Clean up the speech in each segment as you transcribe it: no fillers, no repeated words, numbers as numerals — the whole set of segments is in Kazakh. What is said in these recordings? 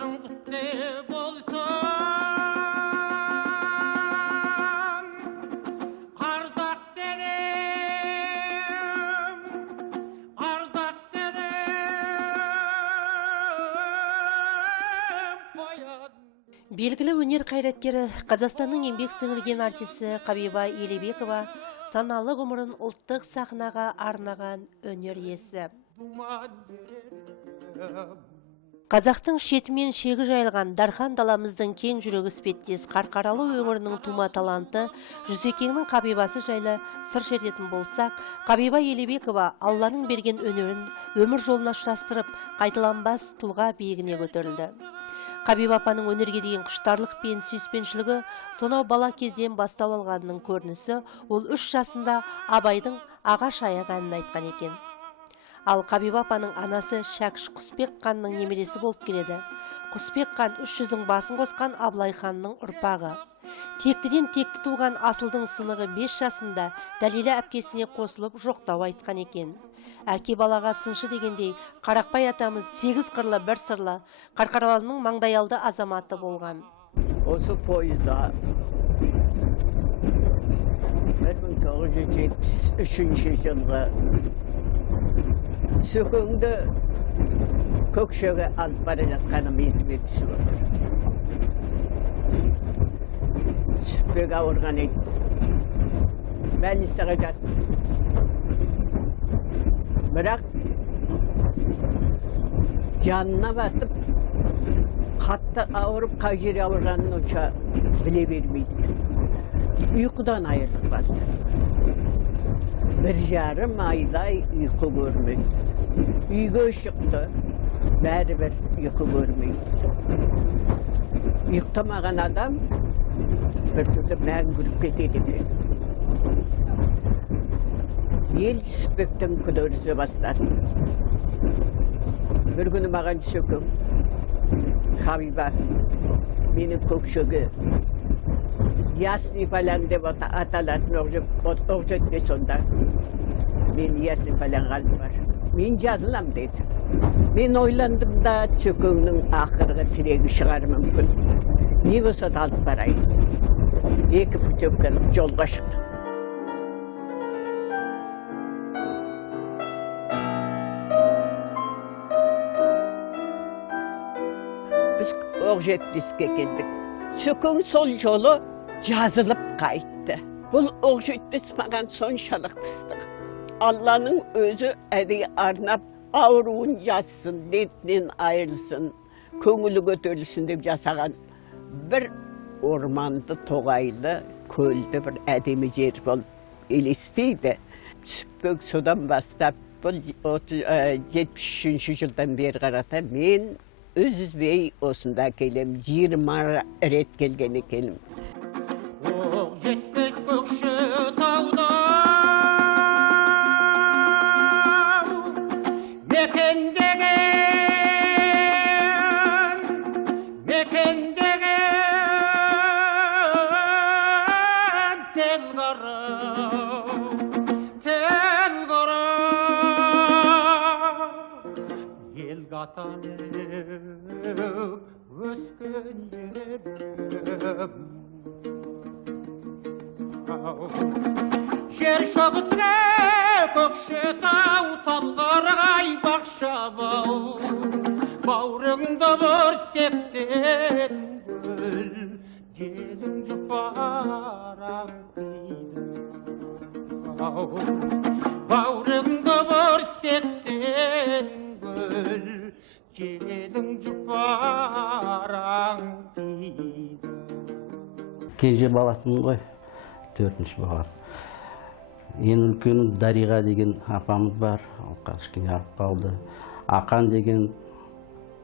Baharın kutlu bolsun, ardak dedim, ardak dedim, boyan. Белгілі өнер қайраткері, Қазақстанның еңбек сіңірген артисі Қабиба Елебекова саналы ғұмырын ұлттық сахнаға арнаған өнер иесі. Қазақтың шетімен шегі жайылған Дархан даламыздың кең жүрегі іспеттес Қарқаралы өңірінің тума таланты Жүсекеңнің Қабибасы жайлы сыр шертетін болсақ, Қабиба Елебекова Алланың берген өнерін өмір жолына ұштастырып, қайталанбас тұлға биігіне көтерілді. Қабиба апаның өнерге деген құштарлық пен сүйіспеншілігі сонау бала кезден бастау алғанының көрінісі ол 3 жасында Абайдың Ағаш аяқ әнін айтқан екен. Ал Қабиба апаның анасы Шәкіш Құсбек ханның немересі болып келеді. Құсбек хан 300-дің басын қосқан Абылай ханның ұрпағы. Тектіден текті туған асылдың сынығы 5 жасында Дәлила әпкесіне қосылып жоқтау айтқан екен. Әке балаға сыншы дегендей, Қарақбай атамыз 8 қырлы бір сырлы Қарқаралының маңдайалды азаматы болған. Осы пойызда 1973 жылғы Сөкеңді көкшеге алып бара жатқаным есіме түсіп отыр. Сүппек ауырған еді. Больницаға жатты. Бірақ жанына батып, қатты ауырып, қай жері ауырғанын онша біле бермейді. Ұйқыдан айырылып қалды. 1,5 айдай ұйқы көрмейді. Үйге шықты, бәрібір ұйқы көрмейді. Ұйықтамаған адам бір түрлі мәңгүріп кетеді. Ел Сүсіпбектің күдерісі бастады. Бір күні маған Сөкең, Қабиба, менің көкшеге Ясни falan деп аталатын оқжетпе сонда. Мен Ясни falan қалып бар. Мен жазылам деді. Мен ойландым да Сөкеңнің ақырғы тірегі шығар мүмкін. Не болса да алып барайын. 2 путевканы жолға шықтым. Біз Оқжетпеске келдік. Сөкең сол жолы жазылып қайтты. Бұл Оқжетпес маған соншалық ыстық. Алланың өзі әдейі арнап ауруын жазсын, дертінен айырылсын, көңілі көтерілсін деп жасаған бір орманды, тоғайлы, көлді бір әдемі жер болып елестейді. Сүсіпбек содан бастап, бұл 73 жылдан бері қарата мен үзбей осында келем, 20 рет келген екенім. Жетпек көкші тауда мекендеген тел қара ел қатаны өскен ерім жер шабытыра көкшетау талғарай бақшабау бауырыңда бір 80 гүл желің жұпараң қиды бауырыңда бір 80 гүл желің жұпараң қиды. Кенже баласымын ғой, 4-ші бала. Ең үлкені Дариға деген апамыз бар, ол кішкене арып қалды. Ақан деген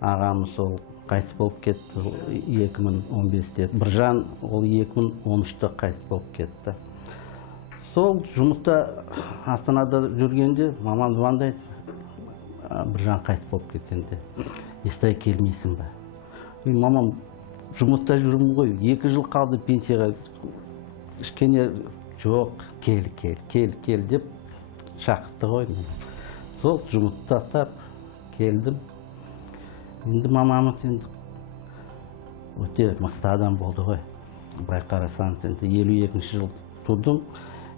ағамыз ол қайтыс болып кетті 2015-те. Біржан ол 2013-те қайтыс болып кетті. Сол жұмыста Астанада жүргенде мамам звондайды. Біржан қайтыс болып кеткенде. Естай келмейсің ба? Мамам жұмыста жүрмін ғой, 2 жыл қалды пенсияға. Кішкене жоқ, кел деп шақыртты ғой. Сол жұмысты тастап келдім. Енді мамамыз енді өте мықты адам болды ғой. Былай қарасаңыз, енді 52-ші жыл тудым,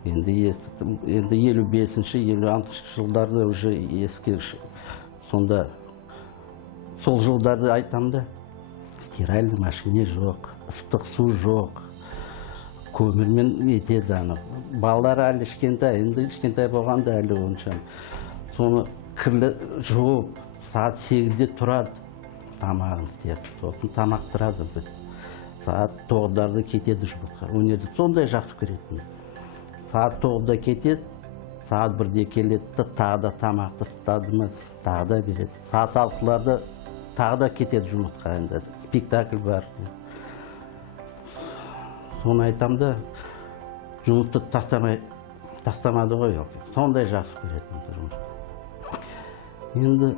енді 55-ші, 56-ші жылдарды уже еске, сонда сол жылдарды айтам да, стиральный машине жоқ, ыстық су жоқ, көмірмен етеді аны. Балалар әлі кішкентай, енді кішкентай болғанда әлі онша. Соны кірлі жуып, сағат 8-де тұрады, тамағын істеп, сосын тамақтырады біз. Сағат 9-дарда кетеді жұмысқа. Өнерді сондай жақсы көретін. Сағат 9-да кетеді, сағат 1-де келеді, тағы да тамақты ыстадымыз, тағы да береді. Сағат 6-ларда тағы да кетеді жұмысқа, енді спектакль бар. Соны айтам да, жұмысты тастамады ғой, сондай жақсы көретін жұмысты. Енді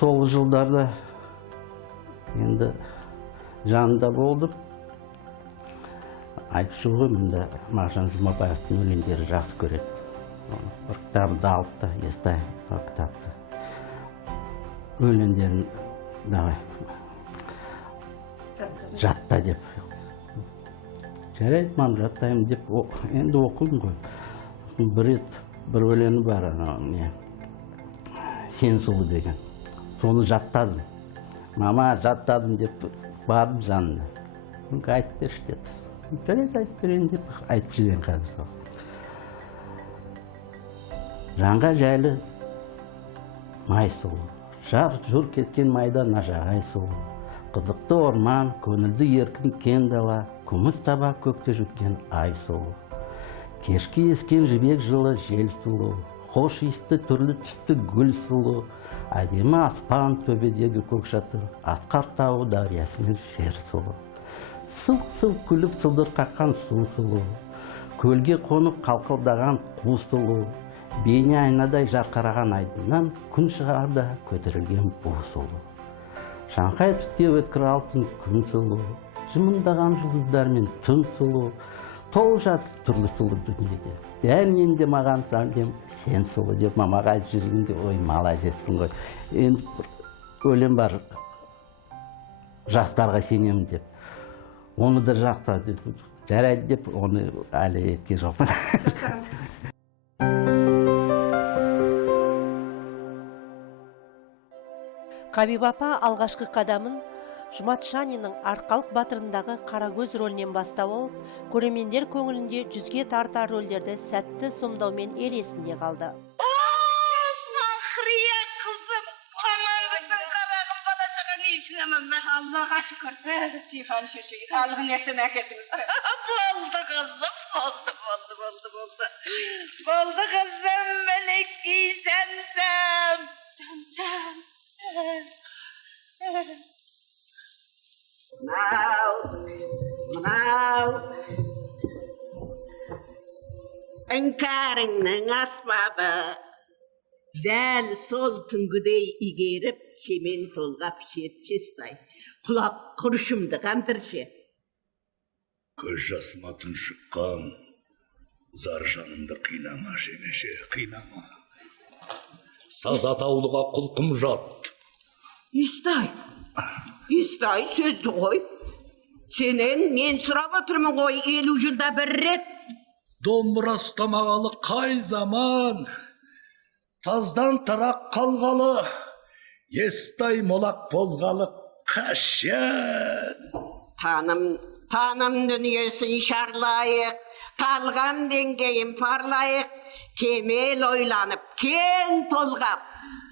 сол жылдарда енді жанында болдым. Айтшы ғой, мұнда Мағжан Жұмабаевтың өлеңдері жақсы көреді. Бір кітабымды алды да, естай кітапты. Өлеңдерін давай жатта деп. Жарайды, мам, жаттаймын деп, енді оқимын ғой. Бір өлеңі бар, сен сұлу деген. Соны жаттадым. Мама, жаттадым деп бардым жанына. Айтып берші деді. Жарайды, айтып берейін деп айтып жүрген қазір. Жанға жайлы май сұлу. Жар жүр кеткен майда нажағай сұлу. Қызықты орман, көңілді еркін кен дала, күміс таба көкте жүткен ай сұлу. Кешке ескен жібек жылы жел сұлу, хош иісті түрлі түсті гүл сұлу. Әдемі аспан төбедегі көк шатыр, асқар тау дариясымен жер сұлу. Сылқ-сылқ күліп сылдыр қаққан су сұлу, көлге қонып қалқылдаған қу сұлу. Бейне айнадай жарқыраған айдыннан күн шығарда көтерілген бу сұлу. Шаңқай түсте өткір алтын күн сұлу, жымыңдаған жұлдыздармен түн сұлу. Тол жатыр түрлі сұлу дүниеде, бәрінен де маған сәлем сен сұлу деп мамаға айтып жүргенде, ой, молодецсің ғой. Енді өлең бар, жастарға сенемін деп. Оны да жақта жарайды деп, оны әлі еткен жоқпын. Қабиба апа алғашқы қадамын Жұмат Шанинның Арқалық батырындағы Қарагөз рөлінен бастау алып, көрермендер көңілінде 100-ге тарта рөлдерді сәтті сомдаумен ел есінде қалды. Махрия қызым, аманбысың, қарағым, балашаға не үшін аманбар? Аллаға шүкір, Тихан шешей, алғын ертен әкетіңіз. Болды қызым, болды. Болды қызым, мінекей сәмсәм. Мынау іңкәріңнің аспабы дәл сол түнгідей игеріп шемен толғап шетчестай құлақ құрышымды қандыршы. Көз жасыма тұншыққан зар жанымды қинама, жемеше, қинама. Саз атаулыға құлқым жат. Естай сөзді ғой. Сенен мен сұрап отырмын ғой 50 жылда бір рет. Домбыра ұстамағалы қай заман, таздан тарақ қалғалы, естай молақ болғалы қашан. Таным дүниесін шарлайық, талғам деңгейін парлайық, кемел ойланып, кен толғап,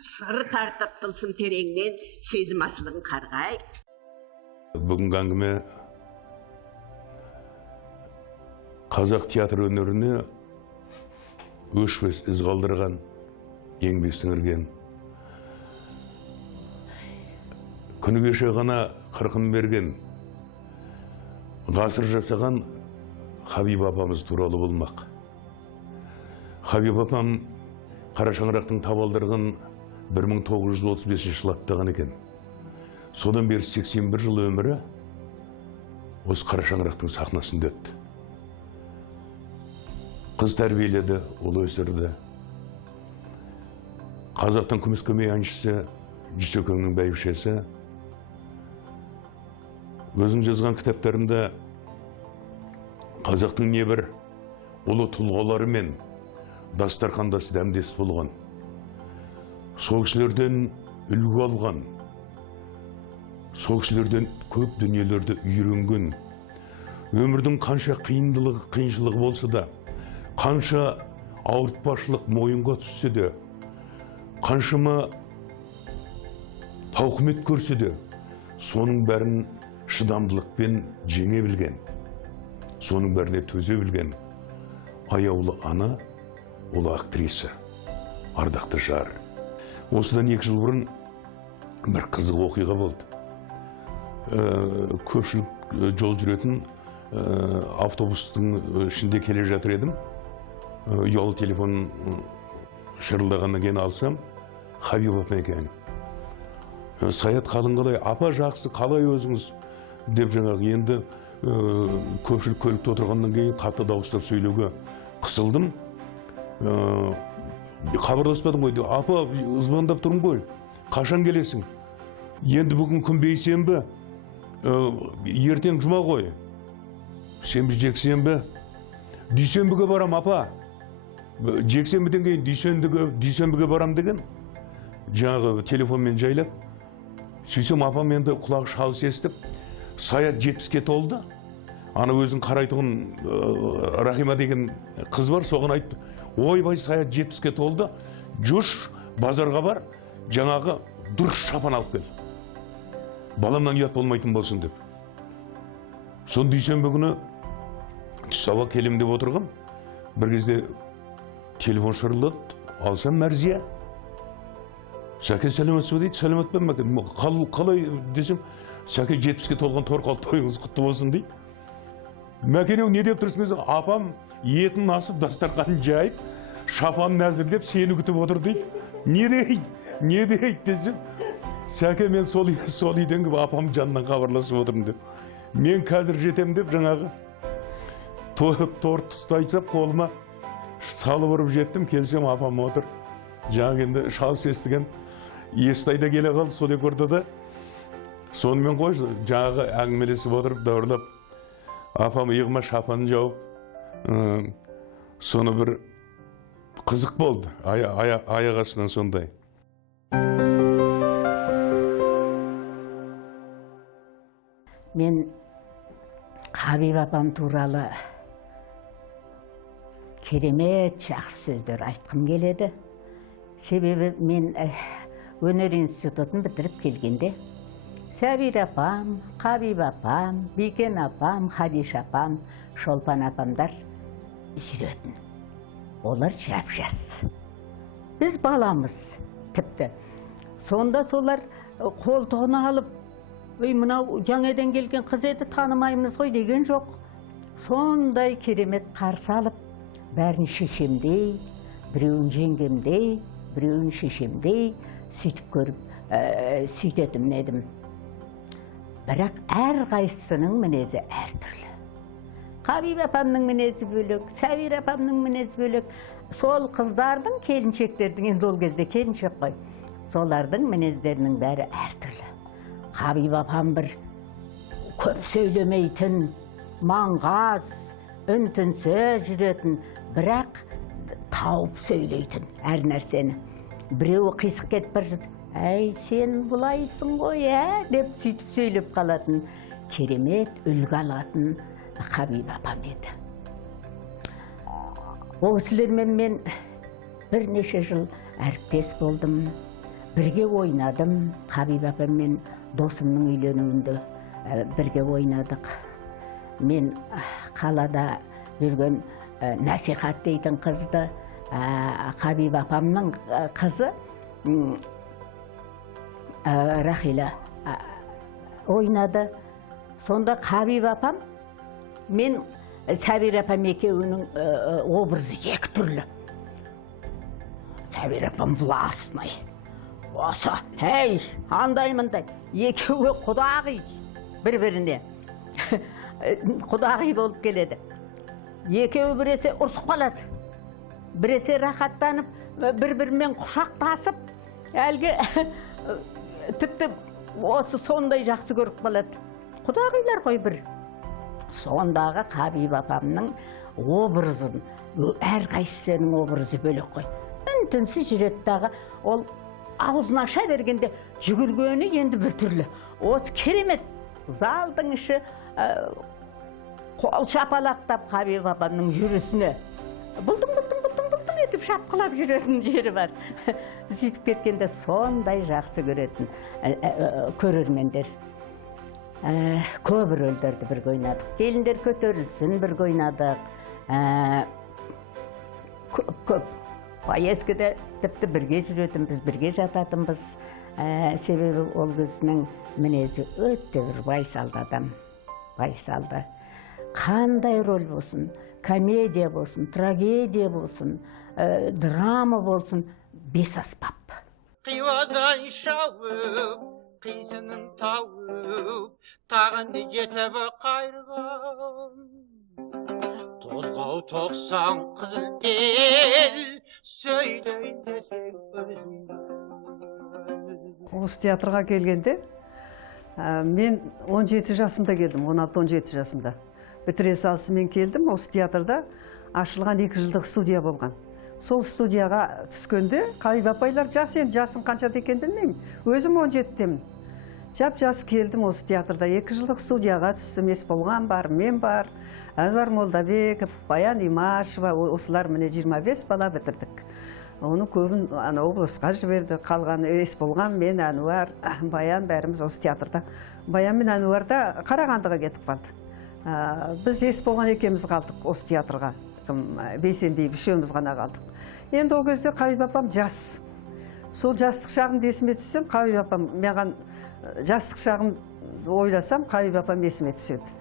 сыр тартып тылсым тереңнен сезім асылын қарғайық. Бүгінгі әңгіме қазақ театр өнеріне өшпес із қалдырған, еңбек сіңірген. Күні кеше ғана қырқын берген, ғасыр жасаған Хабиба апамыз туралы болмақ. Хабиба апам Қара шаңырақтың табалдырығын 1935 жылы аттаған екен. Содан бері 81 жыл өмірі осы Қара шаңырақтың сахнасында өтті. Қыз тәрбиеледі, ұл өсірді. Қазақтың күміс көмей әншісі Жүсекеңнің бәйбішесі өзің жазған кітаптарында қазақтың небір ұлы тұлғалары мен дастархандас дәмдес болған, сол кісілерден үлгі алған, сол кісілерден көп дүниелерді үйренген, өмірдің қанша қиыншылығы болса да, қанша ауыртпашылық мойынға түссе де, қаншама тауқымет көрсе де, соның бәрін шыдамдылықпен жеңе білген, соның бәріне төзе білген аяулы ана, ұлы актриса, ардақты жар. Осыдан 2 жыл бұрын бір қызық оқиға болды. Көпшілік жол жүретін автобустың ішінде келе жатыр едім. Ұялы телефон шырылдағаннан кейін алсам, Хабиб апа екен. Саят қалың қалай, апа жақсы, қалай өзіңіз? Деп жаңағы енді көпшілік көлікте отырғаннан кейін қатты дауыстап сөйлеуге қысылдым. Хабарласпадым ғой, апа звондап тұрмын ғой, қашан келесің? Енді бүгін күн бейсенбі, ертең жұма ғой, сенбі жексенбі, дүйсенбіге барам апа, жексенбіден кейін дүйсенбіге барам деген. Жаңағы телефонмен жайлап, сөйсем апам енді құлағы шалыс естіп, Саят 70-ке толды. Ана өзін қарайтұғын Рахима деген қыз бар, соған айтты. Ойбай, Саят 70-ке толды, жүш, базарға бар, жаңағы дұрыс шапан алып кел. Баламнан ұят болмайтын болсын деп. Сон дүйсенбі күні түс ауа келем деп отырғым. Бір кезде телефон шырылдады, алсам Мәрзия. Сәке сәлеметсіз бе дейді, сәлеметпен мәкен. Қалай десем, Сәке 70-ке толған торқал тойыңыз құтты болсын дейді. Мәкенеу не деп тұрсыңыз? Апам етін асып, дастарханын жайып, шапанын әзірлеп, сені күтіп отыр дейді. Не дейді десем, Сәке мен сол үйден кіп апам жанынан хабарласып отырмын деп. Мен қазір жетем деп жаңағы торт ұстайсап қолыма салып ұрып жеттім, келсем апам отыр. Жаңағы енді шалыс естіген Естайда келе қалды, сол көрді да. Сонымен қой, жаңағы әңгімелесіп отырып, даурылап, апам иығыма шапанын жауып, соны бір қызық болды, аяқ астынан сондай. Мен Хабиб апам туралы керемет жақсы сөздер айтқым келеді. Себебі мен өнер институтын бітіріп келгенде Сәбир апам, Хабиб апам, Бикен апам, Хадиш апам, Шолпан апамдар жүретін. Олар жап-жас. Біз баламыз тіпті. Сонда солар қолтығына алып, мынау жаңадан келген қыз еді, танымаймыз ғой деген жоқ. Сондай керемет қарсы алып, бәрін шешемдей, біреуін жеңгемдей, біреуін шешемдей сөйтіп көріп, сөйтетім едім. Бірақ әр қайсысының мінезі әртүрлі. Хабиб апамның мінезі бөлек, Сәбир апамның мінезі бөлек. Сол қыздардың, келіншектердің, енді ол кезде келіншек қой, солардың мінездерінің бәрі әртүрлі. Хабиб апам бір көп сөйлемейтін, маңғаз, үн-түнсіз жүретін, бірақ тауып сөйлейтін әр нәрсені. Біреуі қисық кетіп бір жүрді. Әй, сен бұлайсың ғой, деп сөйтіп сөйлеп қалатын, керемет үлгі алатын Хабиб апам еді. Ол кісілермен мен бірнеше жыл әріптес болдым, бірге ойнадым. Хабиб апаммен досымның үйленуінде бірге ойнадық. Мен қалада жүрген Насихат дейтін қызды, Хабиб апамның қызы Рахила ойнады. Сонда Хабиб апам, мен Сәбир апам екеуінің образы екі түрлі. Сәбир апам властный. Осы, әй, андай-мындай. Екеуі құдағи бір-біріне. Құдағи болып келеді. Екеуі біресе ұрсып қалады. Біресе рахаттанып, бір-бірімен құшақтасып, әлгі тіпті осы сондай жақсы көріп қалады. құдағилар ғой бір. Сондағы Қабиба апамның образын, әрқайсысының образы бөлек қой. Үн-түнсіз жүреді дағы, ол аузын аша бергенде жүгіргені енді бір түрлі. Осы керемет залдың іші қол шапалақтап Қабиба апамның жүрісіне бұлтың етіп шапқылап жүретін жері бар. Сөйтіп кеткенде сондай жақсы көретін көрермендер. Көп рөлдерді бірге ойнадық. Келіндер көтерілсін бірге ойнадық. Көп. Поездкеде тіпті бірге жүретінбіз, бірге жататынбыз. Себебі ол кісінің мінезі өте бір байсалды адам. Байсалды. Қандай рөл болсын, комедия болсын, трагедия болсын, драма болсын, бес аспап. Қиуадан шауып, қисынын тауып, тағынды жетіп қайырған. Тозғау тоқсан қызыл дел, сөйлейін десең өзің. Осы театрға келгенде, мен 17 жасымда келдім, 16-17 жасымда. Бітіре салысымен келдім, осы театрда ашылған 2 жылдық студия болған. Сол студияға түскенде, Қабиба апайлар жас, енді жасым қаншада екен білмеймін. Өзім 17-темін. Жап-жас келдім осы театрда, 2 жылдық студияға түстім, Есболған бар, мен бар, Әнуар Молдабеков, Баян Имашева, осылар міне 25 бала бітірдік. Оның көбін облысқа жіберді, қалған Есболған, мен, Әнуар, Баян бәріміз осы театрда. Баян мен Әнуарда Қарағандыға кетіп қалды. Біз Есболған екеуміз қалдық осы театрға, Бейсенбей үшеуміз ғана қалдық. Енді ол кезде Қабиба апам жас. Сол жастық шағымды есіме түссем, Қабиба апам, маған жастық шағым ойласам, Қабиба апам есіме түседі.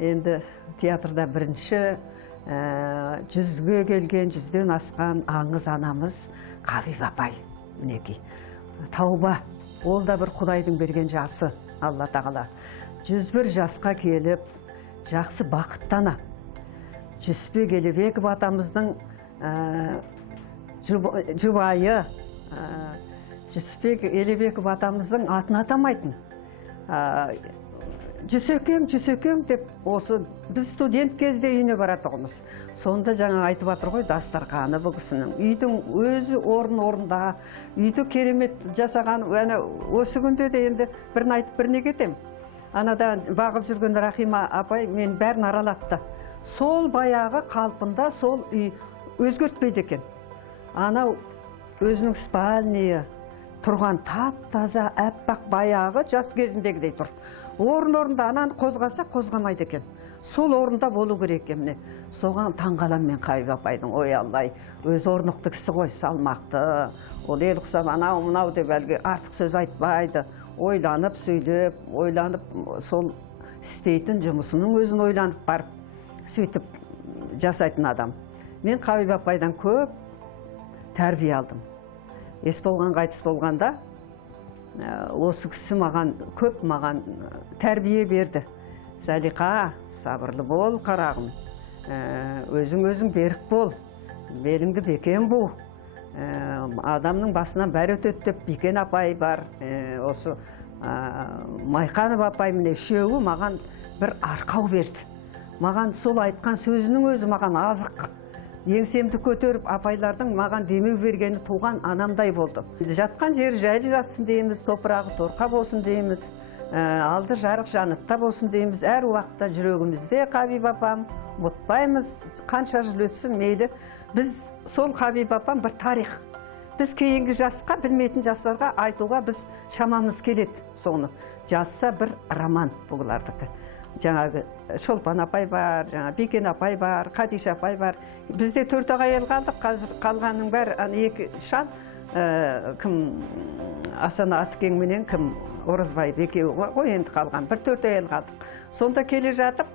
Енді театрда бірінші 100-ге келген, 100-ден асқан аңыз анамыз Қабиба апай. Мінекей, тауба, ол да бір Құдайдың берген жасы, Алла тағала. 101 жасқа келіп, жақсы бақыттана. Жүсіпбек Елебеков атамыздың жұбайы, Жүсіпбек Елебеков атамыздың атын атамайтын. Жүсекем деп, осы біз студент кезде үйіне баратығымыз. Сонда жаңа айтып атыр ғой, дастарханы бұл кісінің. Үйдің өзі орында, үйді керемет жасаған, осы күнде де енді бірін айтып біріне кетем. Анада бағып жүрген Рахима апай мен бәрін аралатты. Сол баяғы қалпында сол үй өзгертпейді екен. Анау өзінің спальнийі тұрған тап-таза әппақ баяғы жас кезіндегідей тұр. Орында ананы қозғаса қозғамайды екен. Сол орында болу керек екен. Соған таңғалам мен Қабиба апайдың, ой Аллай, өз орнықты кісі ғой, салмақты. Ол ел құсап анау деп әлгі артық сөз айтпайды. Ойланып, сөйлеп, ойланып, сол істейтін жұмысының өзін ойланып барып, сөйтіп жасайтын адам. Мен Қабиба апайдан көп тәрбие алдым. Есболған қайтыс болғанда, осы кісі көп маған тәрбие берді. Салиқа, сабырлы бол, қарағым. Өзің берік бол, беліңді бекен бұл. Адамның басынан бәрі өтеді деп Бикен апай бар, осы Майқанов апай міне үшеуі маған бір арқау берді. Маған сол айтқан сөзінің өзі маған азық. Еңсемді көтеріп, апайлардың маған демеу бергені туған анамдай болды. Жатқан жері жайлы жатсын дейміз, топырағы торқа болсын дейміз, алды жарық жанытта болсын дейміз. Әр уақытта жүрегімізде Қабиба апам, ұмытпаймыз, қанша жыл өтсін мейлі. Біз сол Қабиба апам бір тарих. Біз кейінгі жасқа, білмейтін жастарға айтуға біз шамамыз келеді соны. Жазса бір роман бұлардікі. Жаңағы Шолпан апай бар, Бикен апай бар, Қадиша апай бар. Бізде 4 ағайел қалдық, қазір қалғанның бәрі 2 шал, кім Асан Аскең менен, кім Оразбай Бекеу ғой енді қалған, 1-4 әйел қалдық. Сонда келе жатып,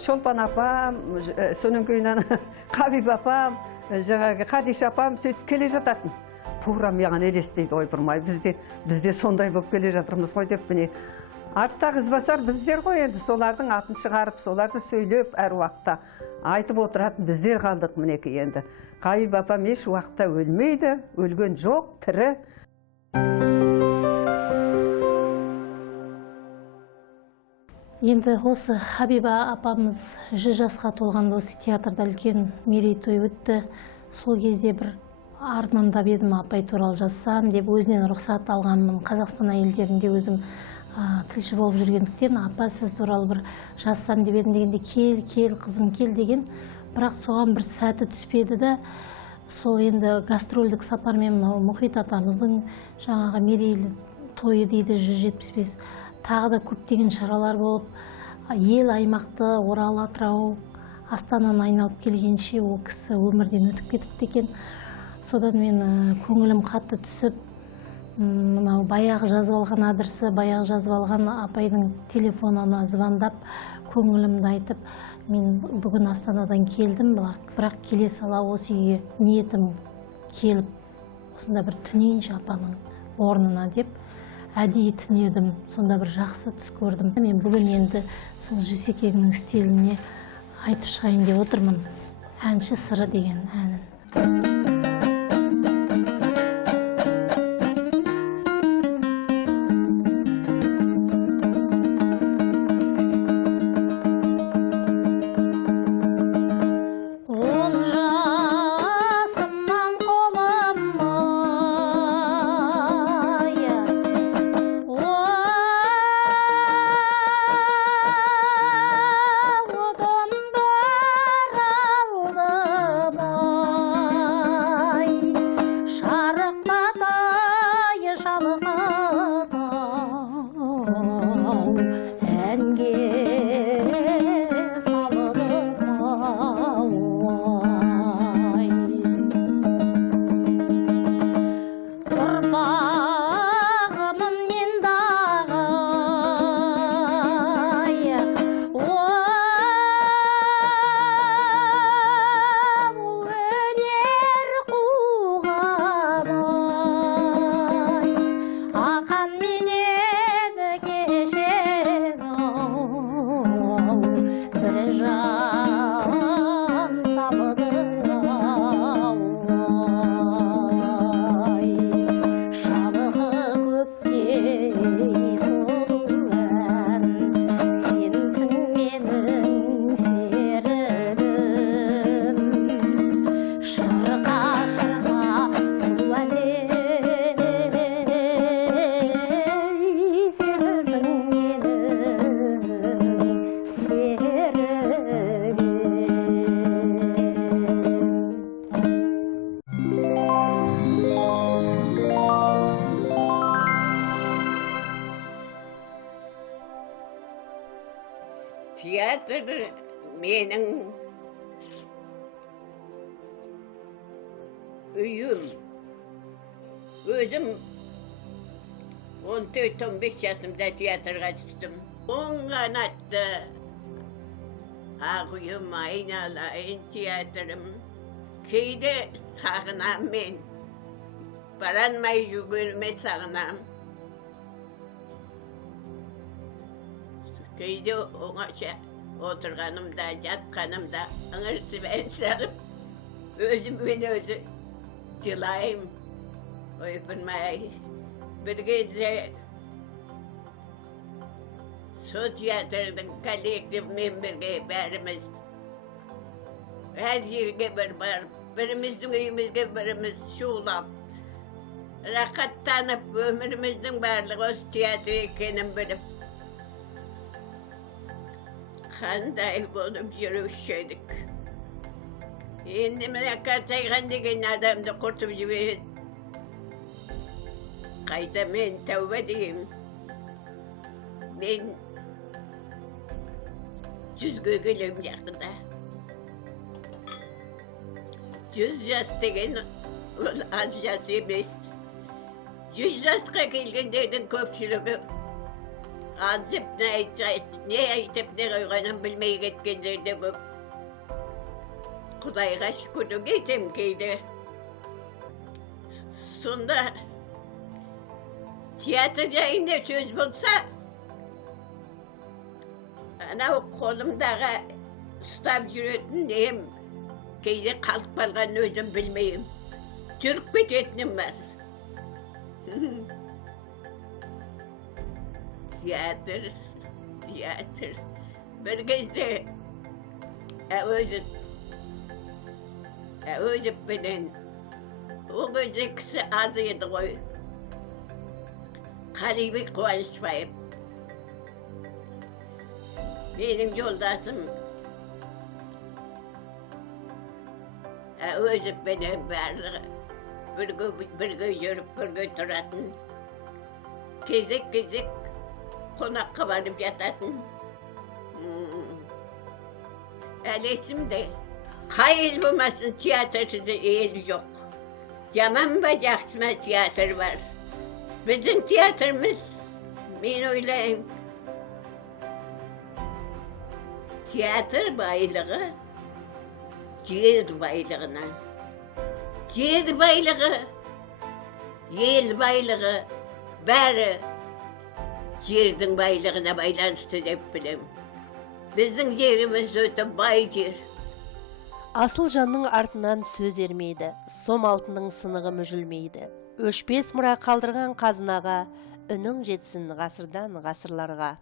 Шолпан апам, сонын кейін Қабиба апам, жаңағы Қадиша апам сөйтіп келе жататын. Тура маған елестейді, ой бұрмай, бізде сондай болып келе жатырмыз ғой деп міне. Арттағы ізбасар біздер ғой енді, солардың атын шығарып, соларды сөйлеп әр уақытта айтып отыратын біздер қалдық мінекі енді. Қабиба апам еш уақытта өлмейді, өлген жоқ, тірі. Енді осы Хабиба апамыз 100 жасқа толғанда осы театрда үлкен мерейтой өтті. Сол кезде бір армандап едім апай туралы жазсам деп өзінен рұқсат алғанмын. Қазақстан әйелдерінде өзім тілші болып жүргендіктен апа сіз туралы бір жазсам деп едім дегенде кел қызым кел деген. Бірақ соған бір сәті түспеді да, сол енді гастрольдік сапармен мынау Мұхит атамыздың жаңағы мерейлі тойы дейді 175. Тағы да көптеген шаралар болып, ел аймақты Орал, Атырау, Астананы айналып келгенше ол кісі өмірден өтіп кетіпті екен. Содан мен көңілім қатты түсіп, мынау баяғы жазып алған адресі, баяғы жазып алған апайдың телефонына звондап, көңілімді айтып, мен бүгін Астанадан келдім, бірақ келе сала осы үйге ниетім келіп, осында бір түнейінші апаның орнына деп, әдейі түнедім, сонда бір жақсы түс көрдім. Мен бүгін енді сол Жүсекеңнің стиліне айтып шығайын деп отырмын. Әнші сыры деген әнін. Театр менің үйім. Өзім 14-15 жасымда театрға түстім. Оңған атты ақ үйім айналайын театрым. Кейде сағынам мен, баранмай жүгірме сағынам. Кейде оңаша отырғанымда, жатқанымда ыңырсып ән салып, өзіммен өзі жылайым, ойпырмай. Bir кезде со театрдың коллективімен бірге бәріміз әр жерге бір барып, біріміздің үйімізге біріміз шулап, рақаттанып, өміріміздің барлығы осы театр екенін біліп, қандай болып жүруші едік. Енді мына қартайған деген адамды құртып жібереді. Қайта мен тәуба дейім. Мен 100-ге келем жақында. 100 жас деген ол аз жас емес. 100 жасқа келгендердің көпшілігі азып не айтып не қойғанын білмей кеткендер де көп. Құдайға шүкірлік етем кейде. Сонда театр жайында сөз болса, анау қолымдағы ұстап жүретін нем кейде қалып қалған өзім білмеймін. Жүріп кететінім бар. Театр teatr. Bir кезде özüp benen o gözü kişi az edi koy. Kalibi Kıvançbayım. Benim yoldaşım özüp benen varlığı. Bir gün yürüp bir gün duratın. Kezik konak kabarıp yatatın. Alesim de hayır bulmasın tiyatrosu da iyi yok. Yaman bacaksıma tiyatro var. Bizim tiyatromuz, ben öyleyim. Tiyatro baylığı, yer baylığına. Yer baylığı, yel baylığı, bari yerдің baylığına baylanıştı hep bilem. Bizim yerimiz öte bay yer. Асыл жанның артынан сөз ермейді, сом алтынның сынығы мүжілмейді. Өшпес мұра қалдырған қазынаға, үнің жетсін ғасырдан ғасырларға.